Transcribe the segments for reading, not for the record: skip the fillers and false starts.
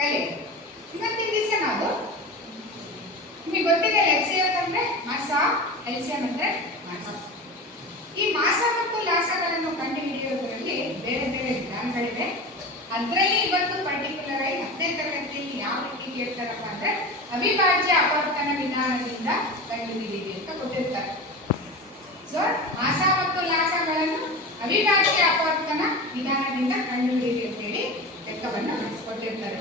ಕಲಿಯೋದು. ಇವತ್ತಿನ ದಿವಸ ನಾವು ನಿಮಗೆ ಗೊತ್ತಿದೆ LCM ಅಂದ್ರೆ ಮಾಸ, LCM ಅಂದ್ರೆ ಮಾಸ. ಈ ಮಾಸ ಮತ್ತು ಲಾಸಗಳನ್ನು ಕಂಡುಹಿಡಿಯೋದರಲ್ಲಿ ಬೇರೆ ಬೇರೆ ವಿಧಾನಗಳಿವೆ. ಅದರಲ್ಲಿ ಇವತ್ತು ಪರ್ಟಿಕ್ಯುಲರ್ ಆಗಿ 10ನೇ ತರಗತಿಯಲ್ಲಿ ಯಾವ ರೀತಿ ಕೇಳ್ತಾರಪ್ಪ ಅಂದ್ರೆ ಅವಿಭಾಜ್ಯ ಅಪವರ್ತನ ವಿಧಾನದಿಂದ ಕಂಡುಹಿಡಿಯಿರಿ ಅಂತ ಕೊಟ್ಟಿರ್ತಾರೆ. ಸೊ ಮಾಸ ಮತ್ತು ಲಾಸಗಳನ್ನು ಅವಿಭಾಜ್ಯ ಅಪವರ್ತನ ವಿಧಾನದಿಂದ ಕಂಡುಹಿಡಿಯಿರಿ ಅಂತ ಹೇಳಿ ಲೆಕ್ಕವನ್ನು ಕೊಟ್ಟಿರ್ತಾರೆ.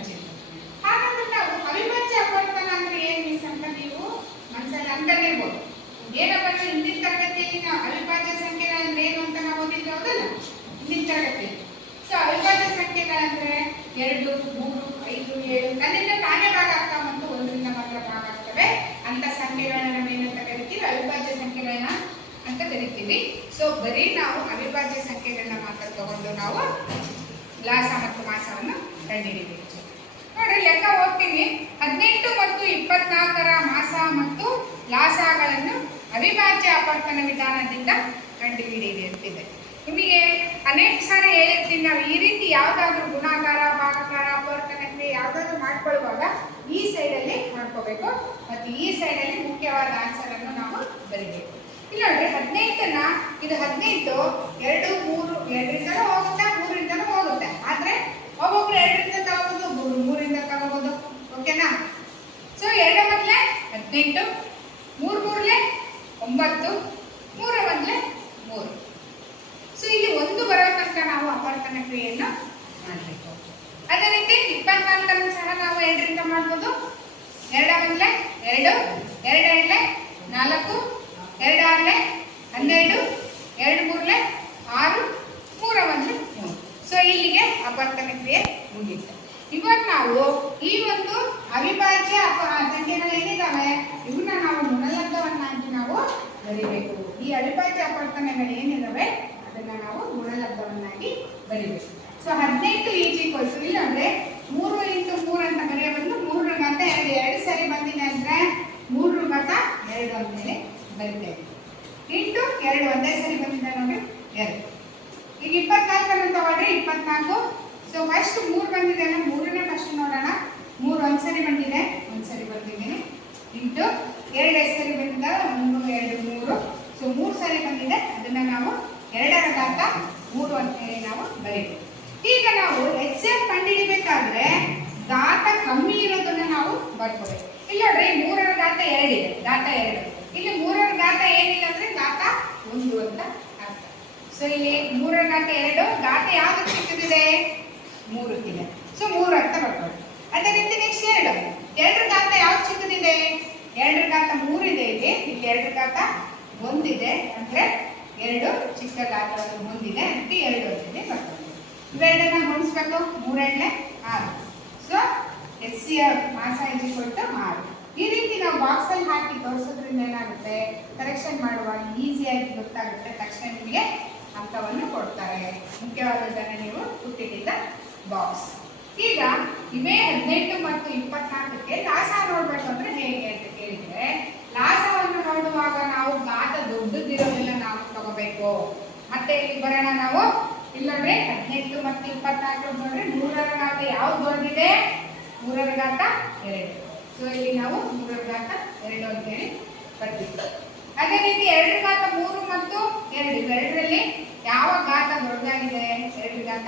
ಹಾಗಾದ್ರೆ ನಾವು ಅವಿಭಾಜ್ಯ ಅಪವರ್ತನ ಅಂದ್ರೆ ಏನ್ ಮಿಸ್ ಅಂತ ನೀವು ಮನಸ್ಸಲ್ಲಿ ಅನ್ಕೊಂಡಿರ್ಬೋದು. ಏನಪ್ಪ ಅಂದ್ರೆ ಹಿಂದಿನ ತರಗತಿಯಲ್ಲಿ ನಾವು ಅವಿಭಾಜ್ಯ ಸಂಖ್ಯೆಗಳಂದ್ರೆ ಏನು ಅಂತ ನಾವು ಓದಿದ್ದು ಹೌದಲ್ಲ ಹಿಂದಿನ ತರಗತಿಯಲ್ಲಿ. ಸೊ ಅವಿಭಾಜ್ಯ ಸಂಖ್ಯೆಗಳಂದ್ರೆ 2, 3, 5, 7 ತನ್ನಿಂದ ತಾನೇ ಭಾಗ ಆಗ್ತಾವ ಮತ್ತು ಒಂದರಿಂದ ಮಾತ್ರ ಭಾಗ ಆಗ್ತವೆ ಅಂತ ಸಂಖ್ಯೆಗಳನ್ನ ನಾವೇನಂತ ಕರಿತೀವಿ ಅವಿಭಾಜ್ಯ ಸಂಖ್ಯೆಗಳನ್ನ ಅಂತ ಕರಿತೀವಿ. ಸೊ ಬರೀ ನಾವು ಅವಿಭಾಜ್ಯ ಸಂಖ್ಯೆಗಳನ್ನ ಮಾತ್ರ ತಗೊಂಡು ನಾವು ಲಾಸ ಮತ್ತು ಮಾಸವನ್ನು ಕಂಡುಹಿಡಿಯಬೇಕು. ನೋಡ್ರಿ ಲೆಕ್ಕ ಹೋಗ್ತೀನಿ. 18 ಮತ್ತು 24ರ ಮಾಸ ಮತ್ತು ಲಾಸಗಳನ್ನು ಅವಿಭಾಜ್ಯ ಅಪವರ್ತನ ವಿಧಾನದಿಂದ ಕಂಡುಹಿಡಿಯಿರಿ ಅಂತಿದೆ. ನಿಮಗೆ ಅನೇಕ ಸಾರಿ ಹೇಳಿರ್ತೀನಿ, ನಾವು ಈ ರೀತಿ ಯಾವ್ದಾದ್ರು ಗುಣಾಕಾರ, ಭಾಗಾಕಾರ, ಅಪವರ್ತನ ಕ್ರಿಯೆ ಯಾವ್ದಾದ್ರು ಮಾಡ್ಕೊಳ್ಳುವಾಗ ಈ ಸೈಡಲ್ಲಿ ಮಾಡ್ಕೋಬೇಕು ಮತ್ತು ಈ ಸೈಡಲ್ಲಿ ಮುಖ್ಯವಾದ ಆನ್ಸರ್ ಅನ್ನು ನಾವು ಬರಿಬೇಕು. ಇಲ್ಲ ನೋಡ್ರಿ 18ನ ಇದು 18 2, 3 2ರಿಂದನೂ ಹೋಗುತ್ತೆ 3ರಿಂದನೂ ಹೋಗುತ್ತೆ. ಆದ್ರೆ ಒಬ್ಬೊಬ್ರು 2ರಿಂದ ತಗೋಬಹುದು, 3ರಿಂದ ತಗೋಬಹುದು. ಓಕೆನಾ? ಸೊ 2 ಮೊದಲೇ 18, 3 ಮೂರಲೆ 9, 3 ಮೊದಲೇ 3. ಸೊ ಇಲ್ಲಿ 1 ಬರೋ ತನಕ ನಾವು ಅಪವರ್ತನ ಕ್ರಿಯೆಯನ್ನು ಮಾಡಬೇಕು. ಅದೇ ರೀತಿ 24 ಸಹ ನಾವು 2ರಿಂದ ಮಾಡ್ಬೋದು. 2 ಮೊದಲೇ 2, 2 ಎರಡಲೆ 4, 2 ಆರಲೆ 12, 2 ಮೂರಲೆ 6, 3 ಮೊದಲೇ 3. ಸೊ ಇಲ್ಲಿಗೆ ಅಪವರ್ತನ ಕ್ರಿಯೆ ಮುಗಿಯುತ್ತೆ. ಇವಾಗ ನಾವು ಈ ಒಂದು ಅವಿಭಾಜ್ಯ ಸಂಖ್ಯೆಗಳು ಏನಿದಾವೆ ಇವನ್ನ ನಾವು ಗುಣಲಬ್ಧವನ್ನಾಗಿ ನಾವು ಬರಿಬೇಕು. ಈ ಅವಿಭಾಜ್ಯ ಅಪವರ್ತನಗಳು ಏನಿದಾವೆ ಅದನ್ನ ನಾವು ಗುಣಲಬ್ಧವನ್ನಾಗಿ ಬರಿಬೇಕು. ಸೊ 18 ಇಲ್ಲ ಅಂದ್ರೆ 3 × 3 ಅಂತ ಬರೆಯ ಬದಲು 3 ರ ಘಾತ 2 2 ಸರಿ ಬಂದಿದೆ ಅಂದ್ರೆ 3 ರ ಘಾತ 2 ಅಂದ್ಮೇಲೆ ಬರಿತೇವೆ. ಇಂಟು 2 ಒಂದೇ ಸರಿ ಬಂದಿದೆ ನೋಡಿ 2. ಈಗ 24 ಅಂತ ತಗೊಳ್ರಿ 24. ಸೊ ಫಸ್ಟ್ 3 ಬಂದಿದೆ ಅಲ್ಲ 3ನೇ ಫಸ್ಟ್ ನೋಡೋಣ. 3 ಒಂದ್ಸರಿ ಬಂದಿದೆ, ಒಂದ್ಸರಿ ಬರ್ತಿದ್ದೀನಿ. ಇಂಟು 2 ಎಷ್ಟು ಸರಿ ಬಂದಿದೆ 1, 2, 3. ಸೊ 3 ಸರಿ ಬಂದಿದೆ, ಅದನ್ನ ನಾವು 2ರ ಘಾತ 3 ಅಂತ ಹೇಳಿ ನಾವು ಬರೀಬೇಕು. ಈಗ ನಾವು HCF ಕಂಡುಹಿಡಿಬೇಕಾದ್ರೆ ಘಾತ ಕಮ್ಮಿ ಇರೋದನ್ನ ನಾವು ಬರ್ಕೋಬೇಕು. ಇಲ್ಲ ನೋಡ್ರಿ 3ರ ಘಾತ 2 ಇದೆ, ಘಾತ 2. ಇಲ್ಲಿ 3ರ ಘಾತ ಏನಿಲ್ಲ ಅಂದ್ರೆ ಘಾತ 1 ಅಂತ ಅರ್ಥ. ಸೊ ಇಲ್ಲಿ 3ರ ಘಾತ 2, ಘಾತ ಯಾವ್ದು ಸಿಕ್ಕಿದೆ 3 ಇದೆ. ಸೊ 3 ಅಂತ ಬರ್ಕೊಳ್ಳಿ. ಅದೇ ರೀತಿ ನೆಕ್ಸ್ಟ್ 2ರ ಘಾತ ಯಾವ್ದು ಚಿಕ್ಕದಿದೆ 2ರ ಘಾತ 3 ಇದೆ. ಇಲ್ಲಿ 2ರ ಘಾತ 1 ಇದೆ ಅಂದ್ರೆ 2 ಚಿಕ್ಕ ಘಾತವನ್ನು ಹೊಂದಿದೆ ಅದಕ್ಕೆ 2 ಅಂತಿದೆ ಬರ್ಕೊಳ್ಳಿ. ಇವೆರಡನ್ನ ಗುಣಿಸ್ಬೇಕು. 3 × 6. ಸೊ HCF ಮಾಸ = 6. ಈ ರೀತಿ ನಾವು ಬಾಕ್ಸ್ ಅಲ್ಲಿ ಹಾಕಿ ತೋರಿಸೋದ್ರಿಂದ ಏನಾಗುತ್ತೆ ಕರೆಕ್ಷನ್ ಮಾಡುವಾಗ ಈಸಿಯಾಗಿ ಗೊತ್ತಾಗುತ್ತೆ. ತಕ್ಷಣ ನಿಮಗೆ ಅಂಕವನ್ನು ಕೊಡ್ತಾರೆ. ಮುಖ್ಯವಾದದ್ದನ್ನು ನೀವು ಹುಟ್ಟಿಟ್ಟಿದ್ದ ಬಾಕ್ಸ್. ಈಗ ಇವೇ 18 ಮತ್ತು 24ಕ್ಕೆ ಲಾಸ ನೋಡ್ಬೇಕು ಅಂದ್ರೆ ಹೇಗೆ ಅಂತ ಕೇಳಿದ್ರೆ ಲಾಸವನ್ನು ನೋಡುವಾಗ ನಾವು ಘಾತ ದೊಡ್ಡದಿರೋದೆಲ್ಲ ನಾವು ತಗೋಬೇಕು. ಮತ್ತೆ ಇಲ್ಲಿ ಬರೋಣ ನಾವು. ಇಲ್ಲಿ ನೋಡ್ರಿ 18 ಮತ್ತು 24 ನೋಡ್ರಿ 3ರ ಘಾತ ಯಾವ್ದು ದೊಡ್ಡದಿದೆ 3ರ ಘಾತ 2. ಸೊ ಇಲ್ಲಿ ನಾವು 3ರ ಘಾತ 2 ಅಂತ ಹೇಳಿ ಬರ್ತೀವಿ. ಅದೇ ರೀತಿ 2ರ ಘಾತ 3 ಮತ್ತು 2 ಇವೆರಡರಲ್ಲಿ ಯಾವ ಘಾತ ದೊಡ್ಡದಾಗಿದೆ 2ರ ಘಾತ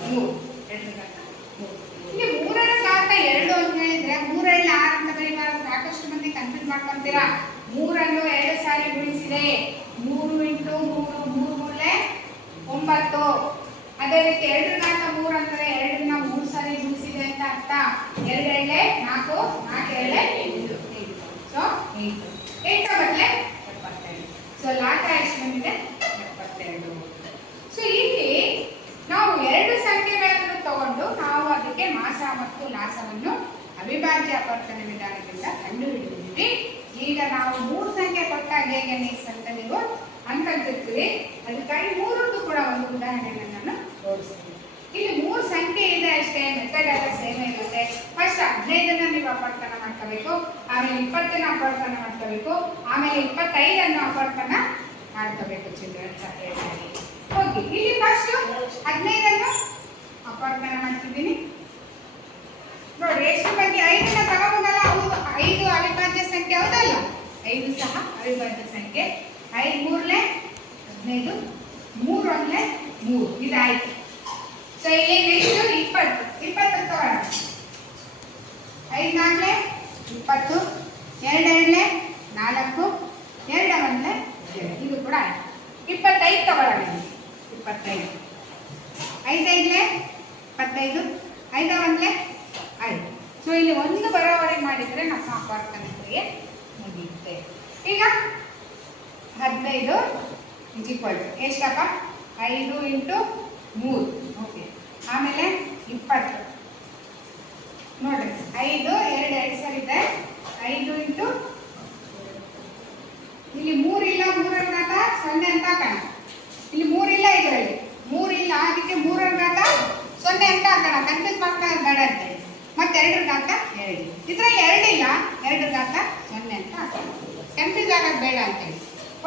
3. 2ರ ಘಾತ 3. ಇಲ್ಲಿ 3ರ ಘಾತ 2 ಅಂತ ಹೇಳಿದ್ರೆ 3 ರಲ್ಲಿ 6 ಅಂತ ಬರೀಬಾರದು. ಸಾಕಷ್ಟು ಮಂದಿ ಕನ್ಫ್ಯೂಸ್ ಮಾಡ್ಕೊಂತೀರಾ. 3 ಅನ್ನು 2 ಸಾರಿ ಗುಣಿಸಿದೆ 3 × 3 3 ಮೂರಲೆ 9. ಅದೇ ರೀತಿ 2ರ ಘಾತ 3 ಅಂದರೆ 2ನ್ನ 3 ಸಾರಿ ಗುಣಿಸಿದೆ ಅಂತ ಅರ್ಥ. 2 ಎರಡಲೆ 4, 4 ಎರಡಲೆ 8. ಸೊ 8 ಬದಲೇ 72. ಸೊ ಲಾಸ ಎಷ್ಟು ಬಂದಿದೆ 72. ಸೊ ಇಲ್ಲಿ ನಾವು 2 ಸಂಖ್ಯೆಗಳನ್ನು ತಗೊಂಡು ನಾವು ಅದಕ್ಕೆ ಮಾಸ ಮತ್ತು ಲಾಸವನ್ನು ಅವಿಭಾಜ್ಯ ಅಪವರ್ತನ ವಿಧಾನದಿಂದ ಕಂಡುಹಿಡಿದಿದ್ದೀವಿ. ಈಗ ನಾವು 3 ಸಂಖ್ಯೆ ಕೊಟ್ಟಾಗ ಹೇಗೆ ಮಿಸ್ ಅಂತ ನೀವು ಅನ್ಕೊಂತಿರ್ತೀವಿ. ಅದಕ್ಕಾಗಿ 3ಕ್ಕೂ ಕೂಡ ಒಂದು ಉದಾಹರಣೆಯನ್ನು ನಾನು ತೋರಿಸ್ತೀನಿ. ಇಲ್ಲಿ 3 ಸಂಖ್ಯೆ ಇದೆ ಅಷ್ಟೇ, ಮೆಥಡ್ ಎಲ್ಲ ಸೇಮ್ ಇರುತ್ತೆ. ಫಸ್ಟ್ 15ನ್ನ ನೀವು ಅಪವರ್ತನ ಮಾಡ್ಕೋಬೇಕು, ಆಮೇಲೆ 20ನ್ನ ಅಪವರ್ತನ ಮಾಡ್ಕೋಬೇಕು, ಆಮೇಲೆ 25ನ್ನು ಅಪವರ್ತನ ಮಾಡ್ಕೋಬೇಕು. ಚಿಲ್ಡ್ರನ್ಸ್ ಹೋಗಿ ಇಲ್ಲಿ ಫಸ್ಟ್ 15ನ್ನು ಅಪವರ್ತನ ಮಾಡ್ತಿದ್ದೀನಿ. ನೋಡ್ರಿ ಎಷ್ಟು ಬಗ್ಗೆ 5ನ್ನ ತಗೊಂಡಲ್ಲ, ಅವು 5 ಅವಿಭಾಜ್ಯ ಸಂಖ್ಯೆ ಹೌದಲ್ಲ, 5 ಸಹ ಅವಿಭಾಜ್ಯ ಸಂಖ್ಯೆ. 5 ಮೂರ್ಲೆ 15, 3 ಒಂದ್ಲೆ 3, ಇದಾಯ್ತು. ಸೊ ಇಲ್ಲಿ ನೆಕ್ಸ್ಟ್ 20 ತಗೋಣ. 5 ನಾಲ್ಕಲೆ 20, 2 ಎರಡ್ಲೆ 4, 2 ಒಂದ್ಲೆ 2, ಇದು ಕೂಡ ಆಯ್ತು. 25 ತಗೊಳ್ಳೋಣ. 25, 5 ಐದ್ಲೆ 25, 5 ಒಂದ್ಲೆ 5. ಸೊ ಇಲ್ಲಿ ಒಂದು ಬರೋವರೆಗೆ ಮಾಡಿದ್ರೆ ನಮ್ಮ ಅಪಾರ್ಥನಗಳಿಗೆ ಮುಗಿಯುತ್ತೆ. ಈಗ 15 ಎಷ್ಟಪ್ಪ? 5 ಇಂಟು 3. ಓಕೆ. ಆಮೇಲೆ 20 ನೋಡ್ರಿ, 5 2 ಸರಿ ಇದೆ. 5 ಇಂಟು ಇಲ್ಲಿ 3 ಇಲ್ಲ, 3ರ ಘಾತ 0 ಅಂತ ಹಾಕೋಣ. ಇಲ್ಲಿ 3 ಇಲ್ಲ, ಇದರಲ್ಲಿ 3 ಇಲ್ಲ, ಅದಕ್ಕೆ 3ರ ಘಾತ 0 ಅಂತ ಹಾಕೋಣ. ಕನ್ಫ್ಯೂಸ್ ಮಾಡ್ಕೊಳ್ಳೋದು ಬೇಡ ಅಂತ ಹೇಳಿ. ಮತ್ತೆ 2ರ ಘಾತ 2, ಇದರಲ್ಲಿ 2 ಇಲ್ಲ, 2ರ ಘಾತ 0 ಅಂತ ಹಾಕೋಣ. ಕನ್ಫ್ಯೂಸ್ ಆಗೋದು ಬೇಡ ಅಂತೇಳಿ.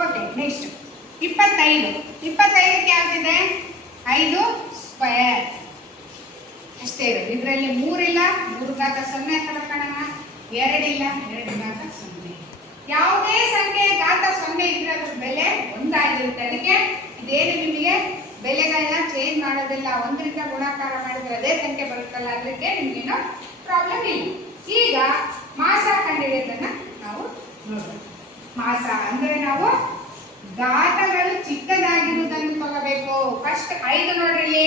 ಓಕೆ. ನೆಕ್ಸ್ಟ್ 25ಕ್ಕೆ ಯಾವ್ದಿದೆ? 5 ಸ್ಕ್ವೇರ್ ಅಷ್ಟೇ ಇರೋದು. ಇದರಲ್ಲಿ 3 ಇಲ್ಲ, 3 ಘಾತ 0 ಅಂತ ಬರ್ಕೊಳ್ಳೋಣ. 2 ಇಲ್ಲ, 2 ಘಾತ 0. ಯಾವುದೇ ಸಂಖ್ಯೆ ಘಾತ 0 ಇದ್ರೆ ಅದ್ರ ಬೆಲೆ 1 ಆಗಿರುತ್ತೆ. ಅದಕ್ಕೆ ಇದೇನು ನಿಮಗೆ ಬೆಲೆಗಳನ್ನ ಚೇಂಜ್ ಮಾಡೋದಿಲ್ಲ. 1ರಿಂದ ಗುಣಾಕಾರ ಮಾಡಿದ್ರೆ ಅದೇ ಸಂಖ್ಯೆ ಬರುತ್ತಲ್ಲ, ಅದಕ್ಕೆ ನಿಮ್ಗೇನೋ ಪ್ರಾಬ್ಲಮ್ ಇಲ್ಲ. ಈಗ ಮಾಸ ಕಂಡುಹಿಡಿಯೋದನ್ನ ನಾವು ನೋಡೋಣ. ಮಾಸ ಅಂದ್ರೆ ನಾವು ಘಾತಗಳು ಚಿಕ್ಕದಾಗಿರುವುದನ್ನು ತಗೋಬೇಕು. ಫಸ್ಟ್ 5 ನೋಡ್ರಿ, ಇಲ್ಲಿ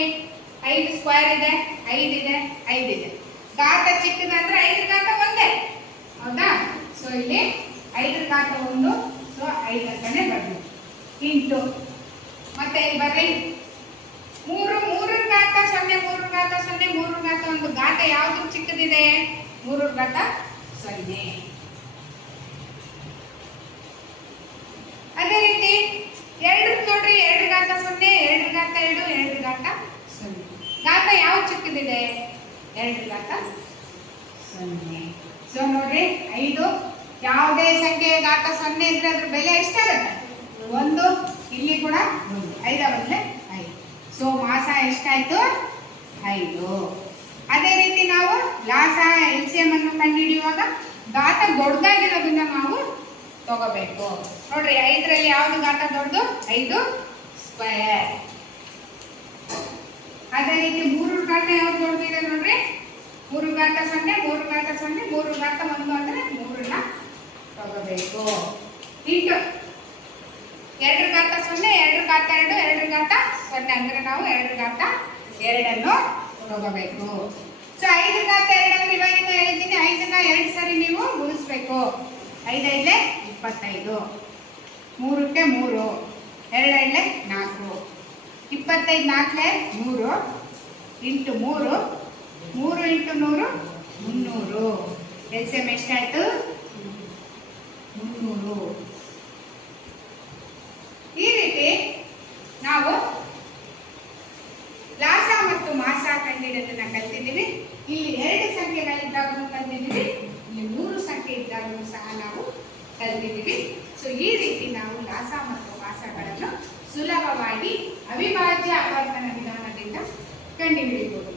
5 ಸ್ಕ್ವೇರ್ ಇದೆ, 5 ಇದೆ, 5 ಇದೆ. ಘಾತ ಚಿಕ್ಕದಂದ್ರೆ 5ರ ಘಾತ 1, ಹೌದಾ? ಸೊ ಇಲ್ಲಿ 5ರ ಘಾತ 1, ಸೊ 5 ಅಂತಾನೆ ಬರ್ಬೇಕು. ಇಂಟು ಮತ್ತೆ ಇಲ್ಲಿ ಬರ್ರಿ 3ರ ಘಾತ 0, 3ರ ಘಾತ 0, 3ರ ಘಾತ 1. ಘಾತ ಯಾವ್ದು ಚಿಕ್ಕದಿದೆ? 3ರ ಘಾತ 0. ಅದೇ ರೀತಿ 2 ನೋಡ್ರಿ, 2ರ ಘಾತ 0, 2ರ ಘಾತ 2, 2ರ ಘಾತ 0. ಘಾತ ಯಾವ್ದು ಚಿಕ್ಕದಿದೆ? 2ರ ಘಾತ 0. ಸೊ ನೋಡ್ರಿ 5, ಯಾವುದೇ ಸಂಖ್ಯೆಯ ಘಾತ 0 ಇದ್ರೆ ಅದ್ರ ಬೆಲೆ ಎಷ್ಟಾಗುತ್ತೆ? 1. ಇಲ್ಲಿ ಕೂಡ 1, 5 ಬದಲೆ 5. ಸೊ ಮಾಸ ಎಷ್ಟಾಯ್ತು? 5. ಅದೇ ರೀತಿ ನಾವು ಲಾಸ LCM ಅನ್ನು ಕಂಡುಹಿಡಿಯುವಾಗ ಘಾತ ದೊಡ್ಡದಾಗಿರೋದನ್ನ ನಾವು ತಗೋಬೇಕು. ನೋಡ್ರಿ 5ರಲ್ಲಿ ಯಾವ್ದು ಘಾತ ದೊಡ್ಡದು? 5 ಸ್ಕ್ವೇರ್. ಅದೇ ರೀತಿ 3ರ ಘಾತ ಯಾವ್ದು ದೊಡ್ಡದಿದೆ ನೋಡ್ರಿ? 3ರ ಘಾತ 0, 3ರ ಘಾತ 0, 3ರ ಘಾತ 1 ಅಂದ್ರೆ 3ನ್ನ ತಗೋಬೇಕು. ಇಂಟು 2ರ ಘಾತ 0, 2ರ ಘಾತ 2, 2ರ ಘಾತ 0 ಅಂದ್ರೆ ನಾವು 2ರ ಘಾತ 2 ತಗೋಬೇಕು. ಸೊ 5ರ ಘಾತ 2 ಅಂದ್ರೆ ಇವಾಗಿಂದ ಹೇಳಿದ್ದೀನಿ, 5ನ್ನ 2 ಸರಿ ನೀವು ಗುಣಿಸ್ಬೇಕು. 5 ಐದ್ಲೆ 25, 3ಕ್ಕೆ 3, 2 ಐದ್ಲೆ 4, 25 4ಲೆ 100, ಇಂಟು 3, 3 ಇಂಟು 100 300. LCM ಎಷ್ಟಾಯ್ತು? 300. ಈ ರೀತಿ ನಾವು ಲಾಸ ಮತ್ತು ಮಾಸ ಕಂಡುಹಿಡಿಯೋದನ್ನ ಕಲ್ತಿದ್ದೀವಿ. ಇಲ್ಲಿ 2 ಸಂಖ್ಯೆಗಳಿದ್ದಾಗೂ ಕಲ್ತಿದ್ದೀವಿ, ಇಲ್ಲಿ 3 ಸಂಖ್ಯೆ ಇದ್ದಾಗೂ ಸಹ ನಾವು ಕಲ್ತಿದ್ದೀವಿ. ಸೊ ಈ ರೀತಿ ನಾವು ಲಾಸ ಮತ್ತು ಮಾಸಗಳನ್ನು ಸುಲಭವಾಗಿ ಅವಿಭಾಜ್ಯ ಆವರ್ತನ ವಿಧಾನದಿಂದ ಕಂಡುಹಿಡಿಯಬಹುದು.